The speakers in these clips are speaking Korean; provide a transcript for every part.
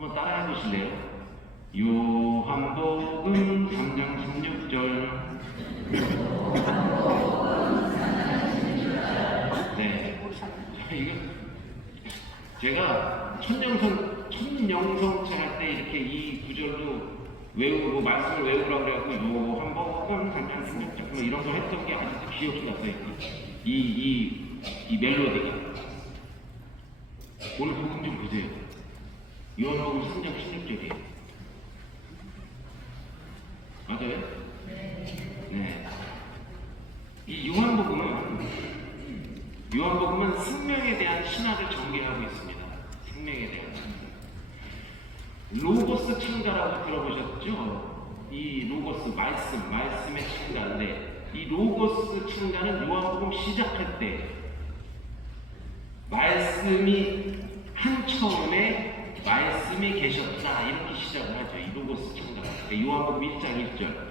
한번 따라해 보실래요? 요한복음 3장 16절. 네. 이거 제가 천영성체 할 때 이렇게 이 구절도 외우고 말씀을 외우라고 그래갖고 요한복음 3장 16절 이런 걸 했던 게 아직도 기억이 났어요. 이 멜로디가. 오늘 복음 좀 보세요. 요한복음 3장 16절이에요. 맞아요? 네. 이 요한복음은 생명에 대한 신학을 전개하고 있습니다. 생명에 대한 신학. 로고스 창자라고 들어보셨죠? 이 로고스 말씀의 창자인데 이 로고스 창자는 요한복음 시작할 때 말씀이 한 처음에 말씀이 계셨다 이렇게 시작을 하죠. 이 로고스 창자가. 요한복음 1장 1절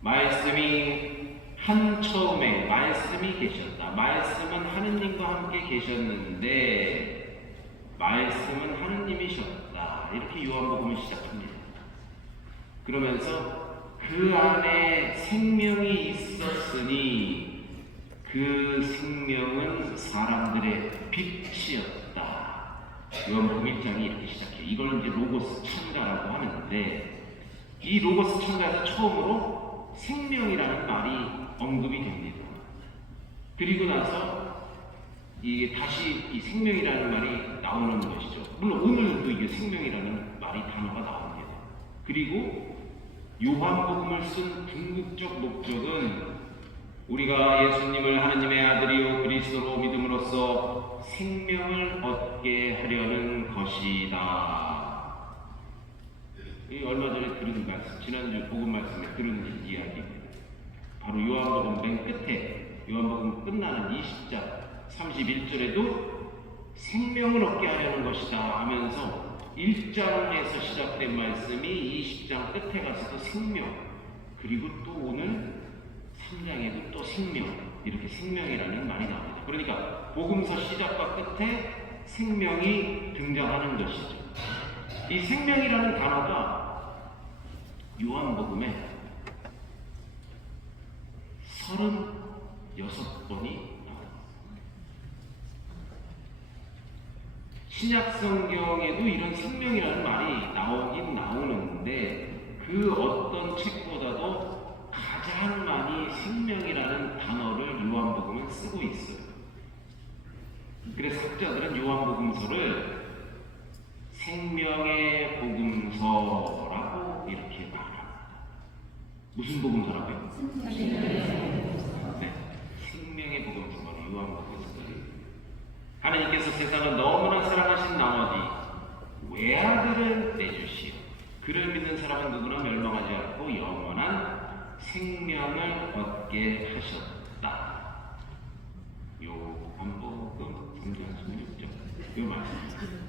말씀이 한 처음에 말씀이 계셨다. 말씀은 하느님과 함께 계셨는데 말씀은 하느님이셨다. 이렇게 요한복음을 시작합니다. 그러면서 그 안에 생명이 있었으니 그 생명은 사람들의 빛이었다. 요한복음 1장이 이렇게 시작해요. 이걸 이제 로고스 창자라고 하는데 이 로고스 창자에서 처음으로 생명이라는 말이 언급이 됩니다. 그리고 나서 이게 다시 이 생명이라는 말이 나오는 것이죠. 물론 오늘도 이게 생명이라는 말이 단어가 나옵니다. 그리고 요한복음을 쓴 궁극적 목적은 우리가 예수님을 하느님의 아들이요 그리스도로 믿음으로써 생명을 얻게 하려는 것이다. 이 얼마 전에 들은 말씀, 지난주 복음 말씀에 들은 이야기입니다. 바로 요한복음 맨 끝에 요한복음 끝나는 20장 31절에도 생명을 얻게 하려는 것이다 하면서 1장에서 시작된 말씀이 20장 끝에 가서도 생명, 그리고 또 오늘 3장에도 또 생명, 이렇게 생명이라는 말이 나옵니다. 그러니까 복음서 시작과 끝에 생명이 등장하는 것이죠. 이 생명이라는 단어가 요한복음에 36번이 나옵니다. 신약 성경에도 이런 생명이라는 말이 나오긴 나오는데 그 어떤 책보다도 가장 많이 생명이라는 단어를 요한복음은 쓰고 있어요. 그래서 학자들은 요한복음서를 생명의 복음서라고 이렇게 말합니다. 무슨 복음서라고요? 네, 생명의 복음서가 요한복음서예요. 하나님께서 세상을 너무나 사랑하신 나머지 외아들을 내주시어 그를 믿는 사람은 누구나 멸망하지 않고 영원한 생명을 얻게 하셨다. 요한복음 3장 16절 이 말씀입니다.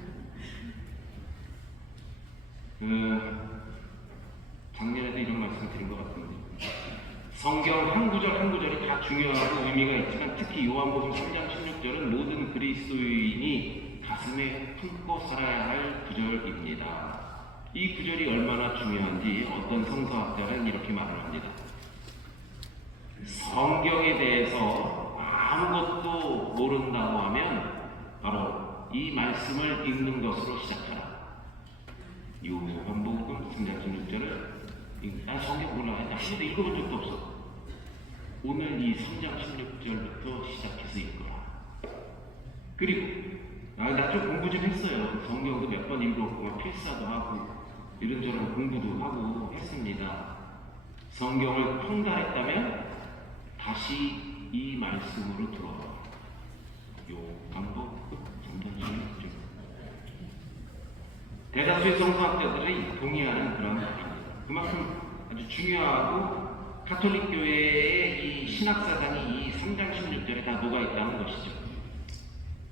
작년에도 이런 말씀 드린 것 같은데 성경 한 구절 한 구절이 다 중요하고 의미가 있지만 특히 요한복음 3장 16절은 모든 그리스도인이 가슴에 품고 살아야 할 구절입니다. 이 구절이 얼마나 중요한지 어떤 성서학자는 이렇게 말을 합니다. 성경에 대해서 아무것도 모른다고 하면 바로 이 말씀을 읽는 것으로 시작하라. 요한복음 3장 16절을 나 성경 몰라. 나 한 번도 읽어본 적도 없어. 오늘 이 3장 16절부터 시작해서 읽어라. 그리고 나 좀 공부 좀 했어요. 성경도 몇 번 읽었고 필사도 하고 이런저런 공부도 하고 했습니다. 성경을 통달했다면 다시 이 말씀으로 돌아와. 요한복음 3장 16절. 대다수의 성서학자들이 동의하는 그런 말입니다. 그만큼 아주 중요하고 가톨릭 교회의 이 신학사상이 이 3장 16절에 다 녹아있다는 것이죠.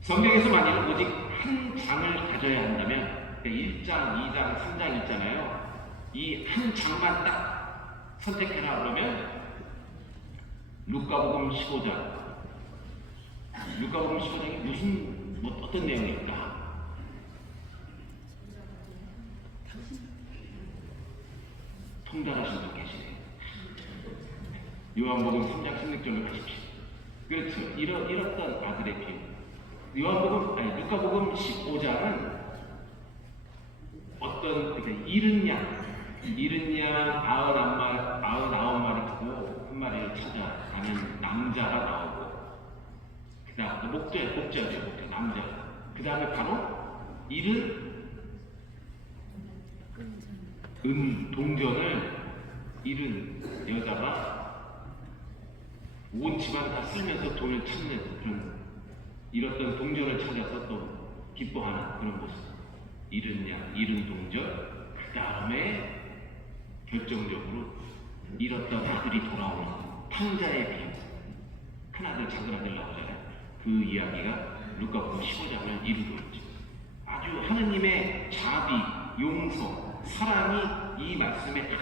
성경에서 만일 오직 한 장을 가져야 한다면 1장, 2장, 3장 있잖아요. 이 한 장만 딱 선택해라 그러면 루카복음 15장. 루카복음 15장이 무슨 어떤 내용일까? 통달하신 분 계시네요. 요한복음 3장 16절로 가십시오. 그렇죠. 이렇던 아들의 비유. 루카복음 15장은 어떤, 그러니까 이른 양 99마리 두고 한 마리를 찾아가는 남자가 나오고, 그 다음 목자죠. 남자. 그 다음에 바로 이른 동전을 잃은 여자가 온 집안 다 쓸면서 돈을 찾는 그런, 잃었던 동전을 찾아서 또 기뻐하는 그런 모습. 잃은 양, 잃은 동전. 그 다음에 결정적으로 잃었던 아들이 돌아오는 탕자의 비유. 큰아들, 작은아들 나오잖아요. 그 이야기가 루카복음 15장을 이루고 있죠. 아주 하느님의 자비, 용서, 사랑이 이 말씀에 다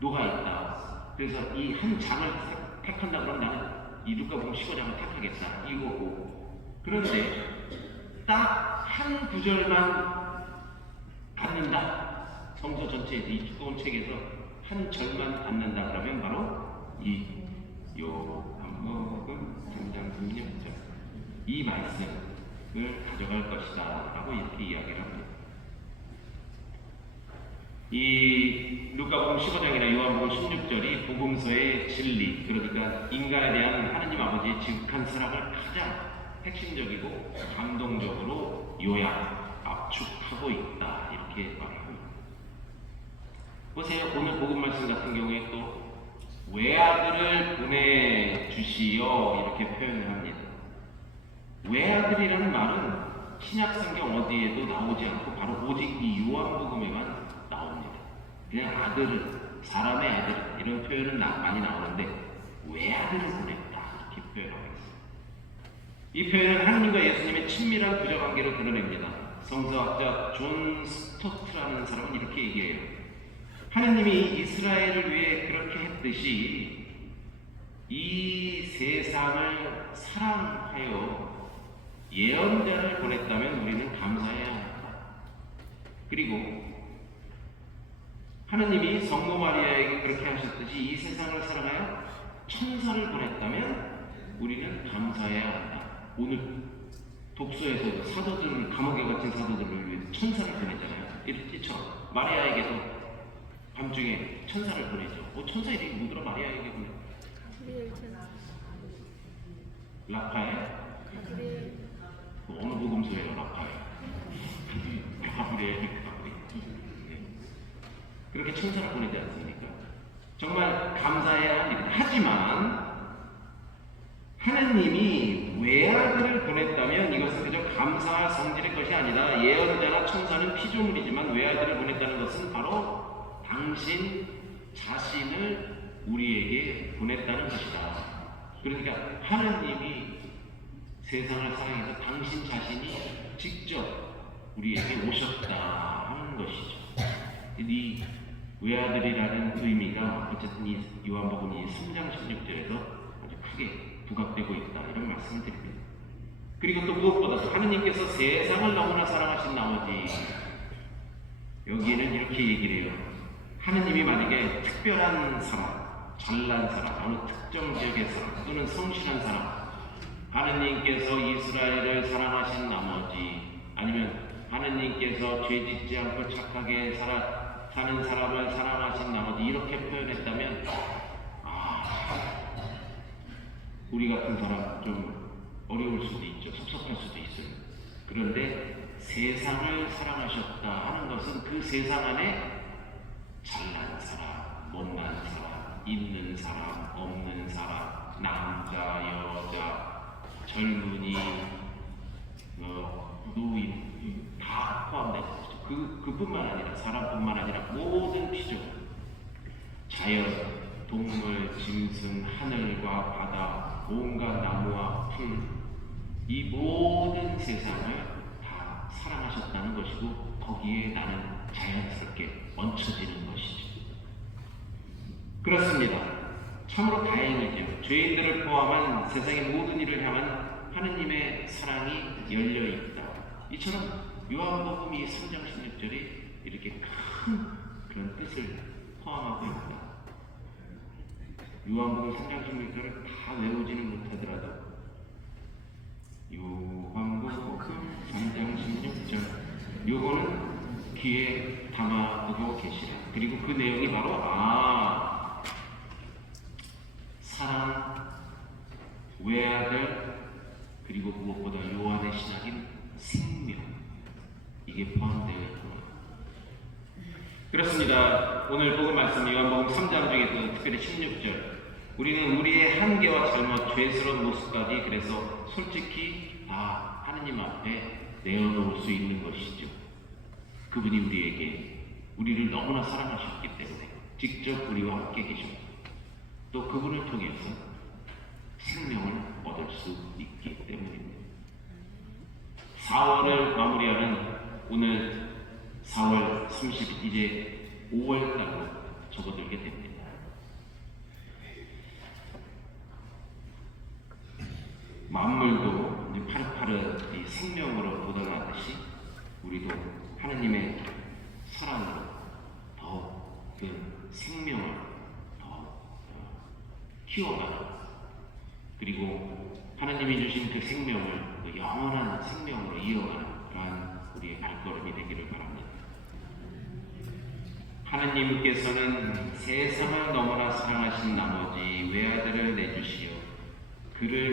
녹아있다. 그래서 이 한 장을 택한다 그러면 나는 이 루카복음 15장을 택하겠다 이거고, 그런데 딱 한 구절만 받는다. 성서 전체에서 이 두꺼운 책에서 한 절만 받는다 그러면 바로 이 요한복음 3장 16절 이 말씀을 가져갈 것이다 라고 이렇게 이야기를 합니다. 이 루카복음 15장이나 요한복음 16절이 복음서의 진리, 그러니까 인간에 대한 하느님 아버지의 지극한 사랑을 가장 핵심적이고 감동적으로 요약, 압축하고 있다 이렇게 말합니다. 보세요. 오늘 복음 말씀 같은 경우에 또 외아들을 보내주시어 이렇게 표현을 합니다. 외아들이라는 말은 신약 성경 어디에도 나오지 않고 바로 오직 이 요한복음에만 나옵니다. 그냥 아들은, 사람의 아들 이런 표현은 많이 나오는데 외아들을 보냈다 이렇게 표현하고 있습니다. 이 표현은 하나님과 예수님의 친밀한 부자관계를 드러냅니다. 성서학자 존 스토트라는 사람은 이렇게 얘기해요. 하나님이 이스라엘을 위해 그렇게 했듯이 이 세상을 사랑하여 예언자를 보냈다면 우리는 감사해야 한다. 그리고 하나님이 성모 마리아에게 그렇게 하셨듯이 이 세상을 사랑하여 천사를 보냈다면 우리는 감사해야 한다. 오늘 독서에서 사도들, 감옥에 갇힌 사도들을 위해 천사를 보내잖아요. 이처럼 마리아에게도 밤중에 천사를 보내죠. 천사 이름이 뭐더라? 마리아에게 보내. 라파엘? 어느 복음서예요, 라파엘? 가브리엘. 그렇게 천사를 보내지 않습니까? 정말 감사해야 합니다. 하지만 하느님이 외아들을 보냈다면 이것은 그저 감사할 성질의 것이 아니다. 예언자나 천사는 피조물이지만 외아들을 보냈다는 것은 바로 당신 자신을 우리에게 보냈다는 것이다. 그러니까 하느님이 세상을 사랑해서 당신 자신이 직접 우리에게 오셨다 하는 것이죠. 이 외아들이라는 의미가 어쨌든 이 요한복음 이 3장 16절에서 아주 크게 부각되고 있다 이런 말씀을 드립니다. 그리고 또 무엇보다도 하느님께서 세상을 너무나 사랑하신 나머지 여기에는 이렇게 얘기를 해요. 하느님이 만약에 특별한 사람, 잘난 사람, 어느 특정 지역의 사람 또는 성실한 사람, 하느님께서 이스라엘을 사랑하신 나머지, 아니면 하느님께서 죄짓지 않고 착하게 사는 사람을 사랑하신 나머지 이렇게 표현했다면 우리 같은 사람 좀 어려울 수도 있죠. 섭섭할 수도 있어요. 그런데 세상을 사랑하셨다 하는 것은 그 세상 안에 잘난 사람, 못난 사람, 있는 사람, 없는 사람, 남자, 여자, 젊은이, 노인 다 포함되어 있죠. 그뿐만 아니라 사람뿐만 아니라 모든 피조, 자연, 동물, 짐승, 하늘과 바다, 온갖 나무와 풀, 이 모든 세상을 다 사랑하셨다는 것이고 거기에 나는 자연스럽게 얹혀지는 것이죠. 그렇습니다. 참으로 다행이죠. 죄인들을 포함한 세상의 모든 일을 향한 하느님의 사랑이 열려있다. 이처럼 요한복음 이 3장 16절이 이렇게 큰 그런 뜻을 포함하고 있다. 요한복음 3장 16절을 다 외우지는 못하더라도 요한복음 3장 16절 요거는 귀에 담아두고 계시라. 그리고 그 내용이 바로 사랑, 외아들, 그리고 무엇보다 요한의 신학인 생명, 이게 포함되어 있구나. 그렇습니다. 오늘 복음 말씀 요한복음 3장 중에서 특별히 16절, 우리는 우리의 한계와 잘못, 죄스러운 모습까지 그래서 솔직히 다 하느님 앞에 내어놓을 수 있는 것이죠. 그분이 우리를 너무나 사랑하셨기 때문에 직접 우리와 함께 계셨고, 또 그분을 통해서 생명을 얻을 수 있기 때문입니다. 4월을 마무리하는 오늘 4월 30일, 이제 5월달로 접어들게 됩니다. 만물도 이제 파릇파릇 이 생명으로 돋아나듯이 우리도 하나님의 사랑으로 더 그 생명을 더 키워가는, 그리고 하나님이 주신 그 생명을 그 영원한 생명으로 이어가는 그러한 우리의 발걸음이 되기를 바랍니다. 하나님께서는 세상을 너무나 사랑하신 나머지 외아들을 내주시어 그를